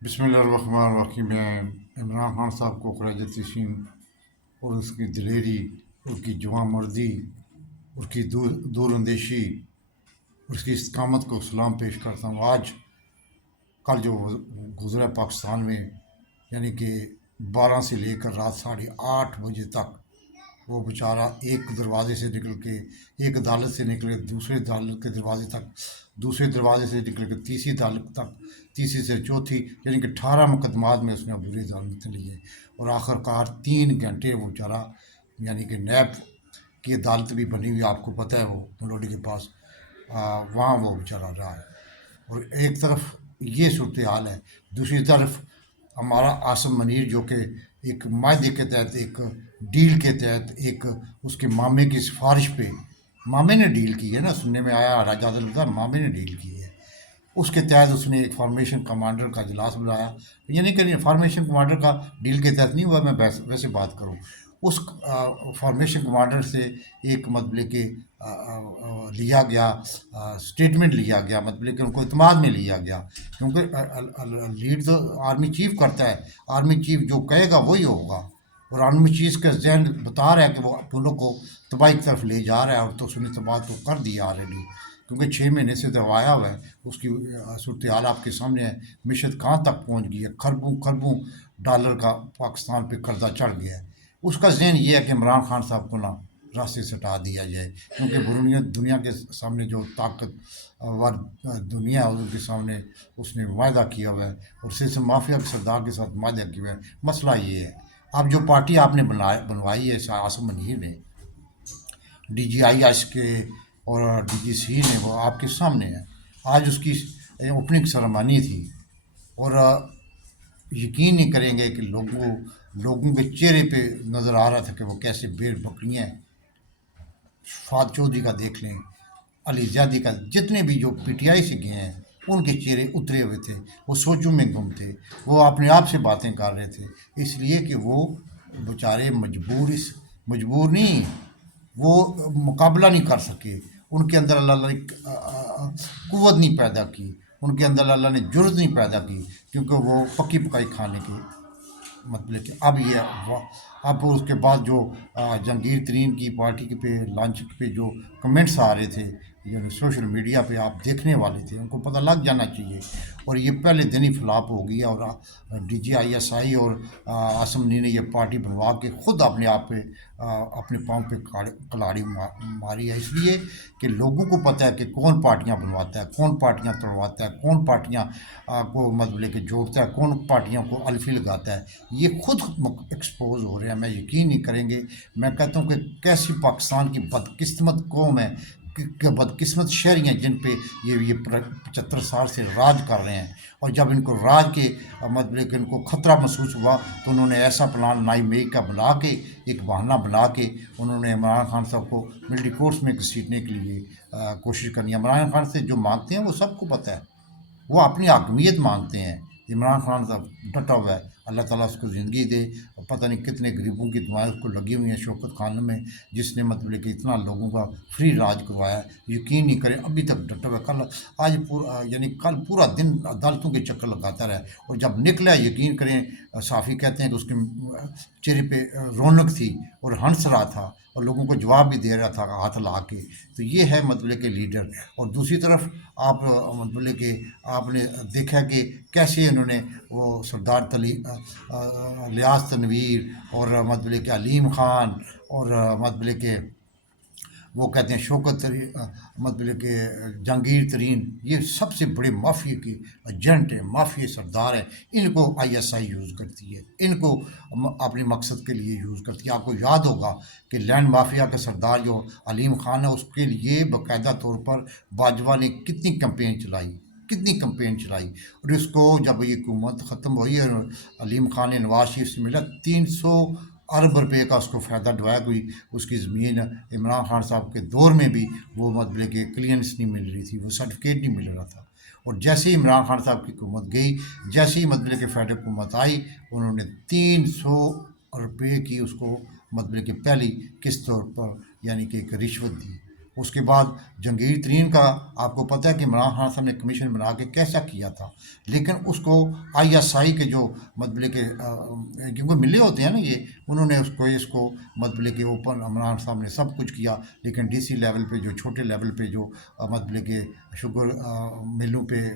बिस्मिल्लाहिर्रहमानिर्रहीम। मैं इमरान खान साहब को खराज तहसीन और उसकी दिलेरी, उसकी जवां मर्दी, उसकी दूर अंदेशी, उसकी इस्तकामत को सलाम पेश करता हूँ। आज कल जो गुजरा पाकिस्तान में, यानी कि 12 से लेकर रात 8:30 बजे तक, वो बेचारा एक दरवाजे से निकल के, एक अदालत से निकल के दूसरे अदालत के दरवाजे तक, दूसरे दरवाजे से निकल के तीसरी अदालत तक, तीसरी से चौथी, यानी कि 18 मुकदमात में उसने बुरी अदालत लिए। और आखिरकार 3 घंटे वो बेचारा, यानी कि नैब की अदालत भी बनी हुई, आपको पता है, वो मलोडी के पास, वहाँ वो बेचारा रहा है। और एक तरफ ये सूरत हाल है, दूसरी तरफ हमारा आसम मनीर, जो कि एक माहदे के तहत, एक डील के तहत, एक उसके मामे की सिफारिश पे, मामे ने डील की है ना, सुनने में आया, राजा था, मामे ने डील की है। उसके तहत उसने एक फॉर्मेशन कमांडर का इजलास बुलाया, यानी कि फॉर्मेशन कमांडर का डील के तहत नहीं हुआ, मैं वैसे बात करूँ, उस फॉर्मेशन कमांडर से एक मतलब कि लिया गया स्टेटमेंट लिया गया, मतलब कि उनको इत्मीनान में लिया गया, क्योंकि लीड तो आर्मी चीफ करता है, आर्मी चीफ जो कहेगा वही होगा। और आर्मी चीफ का जहन बता रहा है कि वो मुल्क को तबाही की तरफ ले जा रहा है, और तो उसने तबाह तो कर दिया ऑलरेडी, क्योंकि 6 महीने से तो आया हुआ है। उसकी सूरत हाल आपके सामने है, मिशत कहाँ तक पहुँच गई है, खरबों खरबों डॉलर का पाकिस्तान पे कर्जा चढ़ गया है। उसका जहन ये है कि इमरान खान साहब को ना रास्ते से हटा दिया जाए, क्योंकि दुनिया के सामने जो ताकतवर दुनिया है, उनके सामने उसने वायदा किया हुआ है, और सिलसिला माफिया के सरदार के साथ वायदा किया हुआ है। मसला ये है, अब जो पार्टी आपने बनवाई है आसम मनीर ने, DGIS के और DGC ने, वो आपके सामने है। आज उसकी ओपनिंग सेरेमनी थी, और यकीन नहीं करेंगे कि लोगों के चेहरे पे नज़र आ रहा था कि वो कैसे भेड़ बकरियाँ हैं। फाद चौधरी का देख लें, अली ज़्यादी का, जितने भी जो PTI से गए हैं, उनके चेहरे उतरे हुए थे, वो सोचों में गुम थे, वो अपने आप से बातें कर रहे थे, इसलिए कि वो बेचारे मजबूर नहीं, वो मुकाबला नहीं कर सके। उनके अंदर अल्लाह ने कुव्वत नहीं पैदा की, उनके अंदर अल्लाह ने जुर्रत नहीं पैदा की, क्योंकि वो पक्की पकाई खाने के मतलब कि अब उसके बाद जो जहांगीर तरीन की पार्टी के पे लॉन्च पे जो कमेंट्स आ रहे थे, यानी सोशल मीडिया पे आप देखने वाले थे, उनको पता लग जाना चाहिए। और ये पहले दिन ही फ्लॉप हो गया, और DGISI और असम्बली ने ये पार्टी बनवा के ख़ुद अपने आप पे अपने पाँव पे कलाड़ी मारी है, इसलिए कि लोगों को पता है कि कौन पार्टियां बनवाता है, कौन पार्टियां तोड़वाता है, कौन पार्टियां को मतलब लेके जोड़ता है, कौन पार्टियों को अल्फी लगाता है। ये खुद एक्सपोज हो रहे हैं, मैं यकीन नहीं करेंगे। मैं कहता हूँ कि कैसी पाकिस्तान की बदकिस्मत कौम है, बदकिस्मत शहरी हैं, जिन पे ये 75 साल से राज कर रहे हैं। और जब इनको राज के मतलब कि इनको ख़तरा महसूस हुआ, तो उन्होंने ऐसा प्लान नाई मई का बना के, एक बहाना बना के, उन्होंने इमरान खान साहब को मिलिट्री कोर्ट्स में घसीटने के लिए कोशिश करनी है। इमरान खान से जो मांगते हैं वो सबको पता है, वो अपनी हकमियत मांगते हैं। इमरान खान साहब डटा हुआ है, अल्लाह ताला उसको ज़िंदगी दे, और पता नहीं कितने गरीबों की दुआएं उसको लगी हुई हैं, शौकत खान में, जिसने मतलब कि इतना लोगों का फ्री राज करवाया है। यकीन नहीं करें, अभी तक डटा हुआ है। आज पूरा, यानी कल पूरा दिन अदालतों के चक्कर लगाता रहा, और जब निकला, यकीन करें, साफ़ी कहते हैं कि उसके चेहरे पे रौनक थी, और हंस रहा था, और लोगों को जवाब भी दे रहा था हाथ ला के। तो ये है मतलब कि लीडर। और दूसरी तरफ आप मतलब कि आपने देखा कि कैसे उन्होंने वो सरदार लियास तनवीर, और मतलब कि अलीम खान, और मतलब कि वो कहते हैं मतलब कि जहांगीर तरीन, ये सबसे बड़े माफिया के एजेंट हैं, माफिया सरदार हैं। इनको ISI यूज़ करती है, इनको अपने मकसद के लिए यूज़ करती है। आपको याद होगा कि लैंड माफिया का सरदार जो अलीम खान है, उसके लिए बाकायदा तौर पर बाजवा ने कितनी कंपेन चलाई। और इसको जब ये हुकूमत ख़त्म हुई, और अलीम खान ने नवाज शरीफ से मिला, 300 अरब रुपए का उसको फ़ायदा दिलाया। कोई उसकी ज़मीन इमरान खान साहब के दौर में भी वो मतलब कि क्लियरेंस नहीं मिल रही थी, वो सर्टिफिकेट नहीं मिल रहा था। और जैसे ही इमरान खान साहब की हुकूमत गई, जैसे ही मतलब कि फेडरल हुकूमत आई, उन्होंने 300 रुपये की उसको मतलब कि पहली किस्त तौर पर, यानी कि एक रिश्वत दी। اس کے بعد جہانگیر ترین کا آپ کو پتہ ہے کہ عمران خان صاحب نے کمیشن بنا کے کیسا کیا تھا، لیکن اس کو آئی ایس آئی کے جو مطلب کہ کیونکہ ملے ہوتے ہیں نا یہ، انہوں نے اس کو مطلب کہ اوپن عمران صاحب نے سب کچھ کیا، لیکن ڈی سی لیول پہ جو چھوٹے لیول پہ جو مطلب کہ شوگر ملوں پہ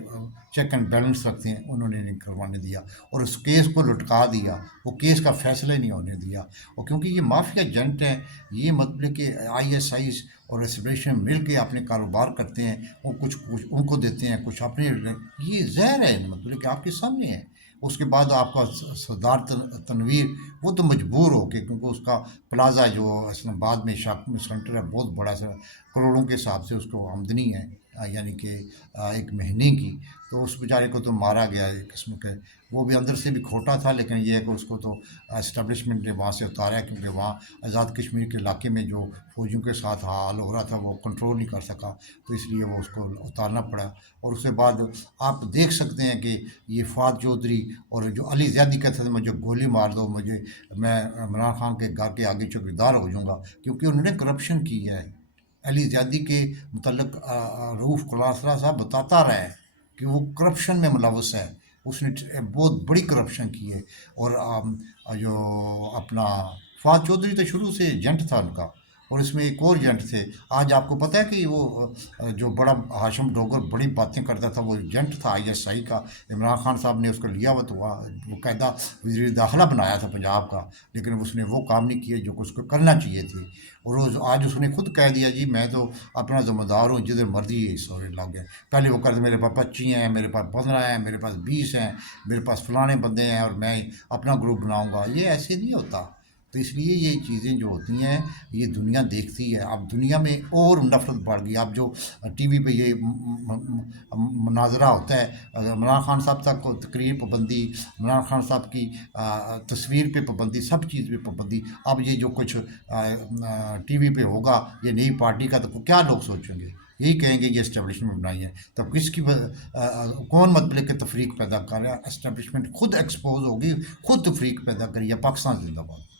چیک اینڈ بیلنس رکھتے ہیں انہوں نے نہیں کروانے دیا، اور اس کیس کو لٹکا دیا، وہ کیس کا فیصلہ ہی نہیں ہونے دیا، اور کیونکہ یہ مافیا ایجنٹ ہیں، یہ مطلب کہ آئی ایس آئیز اور ایسوسیشن مل کے اپنے کاروبار کرتے ہیں، وہ کچھ ان کو دیتے ہیں، کچھ اپنے، یہ زہر ہے مطلب کہ آپ کے سامنے ہے۔ اس کے بعد آپ کا سردار تنویر وہ تو مجبور ہو کے، کیونکہ اس کا پلازا جو اسلام آباد میں شاپنگ سینٹر ہے بہت بڑا سا، کروڑوں کے حساب سے اس کو آمدنی ہے، یعنی کہ ایک مہینے کی، تو اس بیچارے کو تو مارا گیا ایک قسم کے، وہ بھی اندر سے بھی کھوٹا تھا، لیکن یہ ہے کہ اس کو تو اسٹیبلشمنٹ نے وہاں سے اتارا ہے، کیونکہ وہاں آزاد کشمیر کے علاقے میں جو فوجیوں کے ساتھ حال ہو رہا تھا وہ کنٹرول نہیں کر سکا، تو اس لیے وہ اس کو اتارنا پڑا، اور اس کے بعد آپ دیکھ سکتے ہیں کہ یہ فہد چودھری اور جو علی زیدی کہتے تھے مجھے گولی مار دو، میں عمران خان کے گھر کے آگے چوکیدار ہو جاؤں گا، کیونکہ انہوں نے کرپشن کی ہے۔ علی زیادی کے متعلق روف کلاسرا صاحب بتاتا رہا ہے کہ وہ کرپشن میں ملوث ہے، اس نے بہت بڑی کرپشن کی ہے، اور جو اپنا فہد چودھری تو شروع سے ایجنٹ تھا ان کا، اور اس میں ایک اور ایجنٹ تھے، آج آپ کو پتہ ہے کہ وہ جو بڑا ہاشم ڈوگر بڑی باتیں کرتا تھا وہ ایجنٹ تھا آئی ایس آئی کا، عمران خان صاحب نے اس کو لیا ہوا تو وہ قاعدہ وزیر داخلہ بنایا تھا پنجاب کا، لیکن اس نے وہ کام نہیں کیے جو اس کو کرنا چاہیے تھے، اور آج اس نے خود کہہ دیا جی میں تو اپنا ذمہ دار ہوں، جدھر مرضی سورے لگ گئے، پہلے وہ کرتے میرے پاس 25 ہیں، میرے پاس 15 ہیں، میرے پاس 20 ہیں، میرے پاس فلانے بندے ہیں اور میں اپنا گروپ بناؤں گا، یہ ایسے نہیں ہوتا۔ تو اس لیے یہ چیزیں جو ہوتی ہیں یہ دنیا دیکھتی ہے، اب دنیا میں اور نفرت بڑھ گئی، اب جو ٹی وی پہ یہ مناظرہ ہوتا ہے، عمران خان صاحب تک کو تقریر پابندی، عمران خان صاحب کی تصویر پہ پابندی، سب چیز پہ پابندی، اب یہ جو کچھ ٹی وی پہ ہوگا یہ نئی پارٹی کا، تو کیا لوگ سوچیں گے؟ یہی کہیں گے یہ اسٹیبلشمنٹ بنائی ہے، تب کس کی کون مطلب کہ تفریق پیدا کر رہا ہے؟ اسٹیبلشمنٹ خود ایکسپوز ہوگی، خود تفریق پیدا کری ہے۔ پاکستان زندہ باد۔